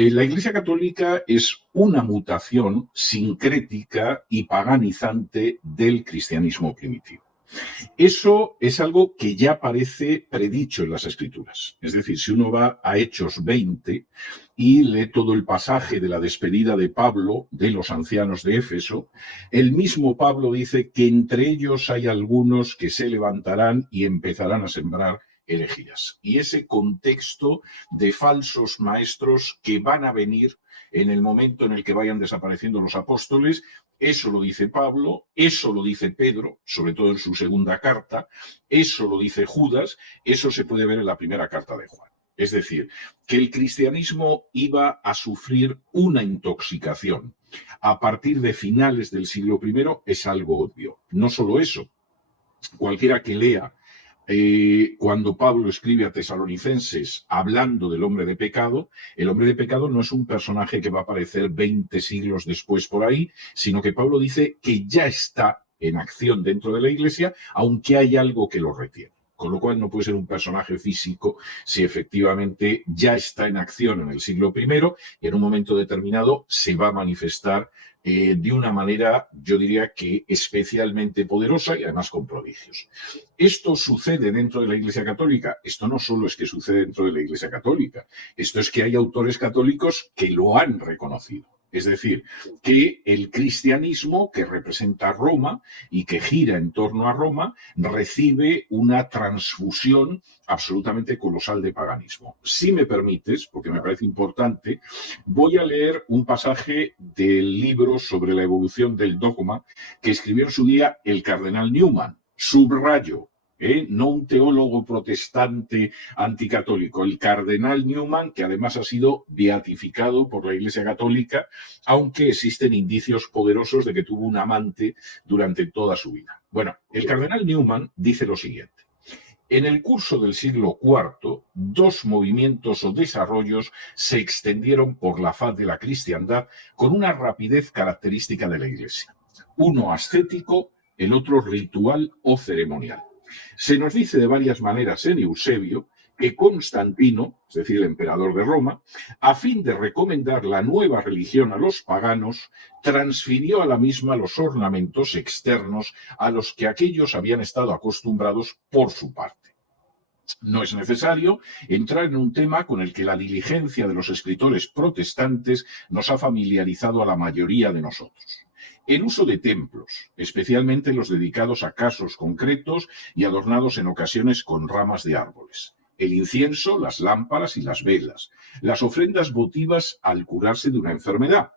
La Iglesia Católica es una mutación sincrética y paganizante del cristianismo primitivo. Eso es algo que ya parece predicho en las Escrituras. Es decir, si uno va a Hechos 20 y lee todo el pasaje de la despedida de Pablo de los ancianos de Éfeso, el mismo Pablo dice que entre ellos hay algunos que se levantarán y empezarán a sembrar herejías. Y ese contexto de falsos maestros que van a venir en el momento en el que vayan desapareciendo los apóstoles, eso lo dice Pablo, eso lo dice Pedro, sobre todo en su segunda carta, eso lo dice Judas, eso se puede ver en la primera carta de Juan. Es decir, que el cristianismo iba a sufrir una intoxicación a partir de finales del siglo I es algo obvio. No solo eso, cualquiera que lea cuando Pablo escribe a Tesalonicenses hablando del hombre de pecado, el hombre de pecado no es un personaje que va a aparecer 20 siglos después por ahí, sino que Pablo dice que ya está en acción dentro de la Iglesia, aunque hay algo que lo retiene. Con lo cual no puede ser un personaje físico si efectivamente ya está en acción en el siglo I y en un momento determinado se va a manifestar de una manera, yo diría que especialmente poderosa y además con prodigios. ¿Esto sucede dentro de la Iglesia Católica? Esto no solo es que sucede dentro de la Iglesia Católica, esto es que hay autores católicos que lo han reconocido. Es decir, que el cristianismo que representa a Roma y que gira en torno a Roma recibe una transfusión absolutamente colosal de paganismo. Si me permites, porque me parece importante, voy a leer un pasaje del libro sobre la evolución del dogma que escribió en su día el cardenal Newman. Subrayo, no un teólogo protestante anticatólico, el cardenal Newman, que además ha sido beatificado por la Iglesia Católica, aunque existen indicios poderosos de que tuvo un amante durante toda su vida. Bueno, el cardenal Newman dice lo siguiente. En el curso del siglo IV, dos movimientos o desarrollos se extendieron por la faz de la cristiandad con una rapidez característica de la Iglesia. Uno ascético, el otro ritual o ceremonial. Se nos dice de varias maneras en Eusebio que Constantino, es decir, el emperador de Roma, a fin de recomendar la nueva religión a los paganos, transfirió a la misma los ornamentos externos a los que aquellos habían estado acostumbrados por su parte. No es necesario entrar en un tema con el que la diligencia de los escritores protestantes nos ha familiarizado a la mayoría de nosotros. El uso de templos, especialmente los dedicados a casos concretos y adornados en ocasiones con ramas de árboles. El incienso, las lámparas y las velas. Las ofrendas votivas al curarse de una enfermedad.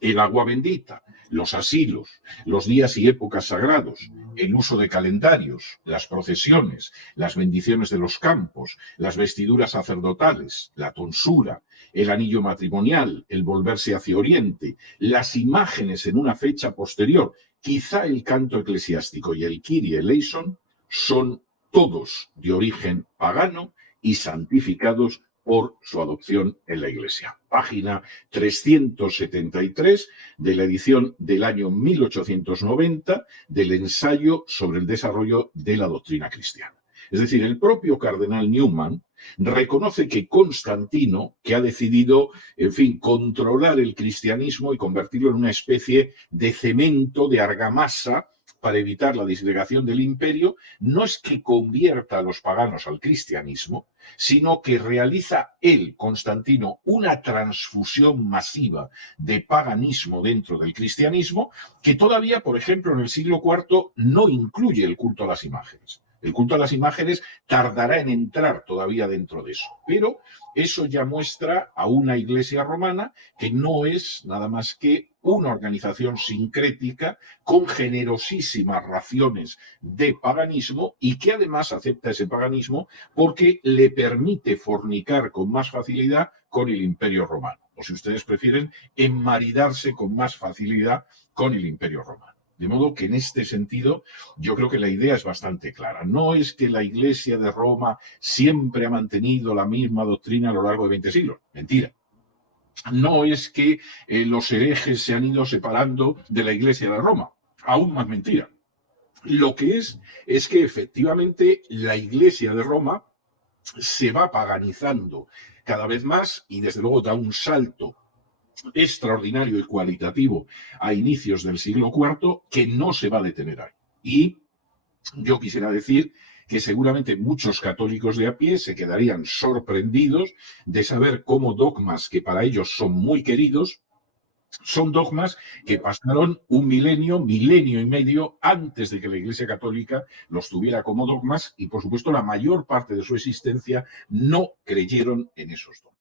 El agua bendita, los asilos, los días y épocas sagrados, el uso de calendarios, las procesiones, las bendiciones de los campos, las vestiduras sacerdotales, la tonsura, el anillo matrimonial, el volverse hacia Oriente, las imágenes en una fecha posterior, quizá el canto eclesiástico y el Kyrie eleison son todos de origen pagano y santificados por su adopción en la Iglesia. Página 373 de la edición del año 1890 del ensayo sobre el desarrollo de la doctrina cristiana. Es decir, el propio cardenal Newman reconoce que Constantino, que ha decidido, en fin, controlar el cristianismo y convertirlo en una especie de cemento, de argamasa, para evitar la disgregación del imperio, no es que convierta a los paganos al cristianismo, sino que realiza él, Constantino, una transfusión masiva de paganismo dentro del cristianismo que todavía, por ejemplo, en el siglo IV no incluye el culto a las imágenes. El culto a las imágenes tardará en entrar todavía dentro de eso, pero eso ya muestra a una iglesia romana que no es nada más que una organización sincrética con generosísimas raciones de paganismo y que además acepta ese paganismo porque le permite fornicar con más facilidad con el Imperio Romano, o si ustedes prefieren, enmaridarse con más facilidad con el Imperio Romano. De modo que en este sentido yo creo que la idea es bastante clara. No es que la Iglesia de Roma siempre ha mantenido la misma doctrina a lo largo de 20 siglos. Mentira. No es que los herejes se han ido separando de la Iglesia de Roma. Aún más mentira. Lo que es que efectivamente la Iglesia de Roma se va paganizando cada vez más y desde luego da un salto extraordinario y cualitativo a inicios del siglo IV que no se va a detener ahí. Y yo quisiera decir que seguramente muchos católicos de a pie se quedarían sorprendidos de saber cómo dogmas que para ellos son muy queridos, son dogmas que pasaron un milenio, milenio y medio antes de que la Iglesia Católica los tuviera como dogmas y, por supuesto, la mayor parte de su existencia no creyeron en esos dogmas.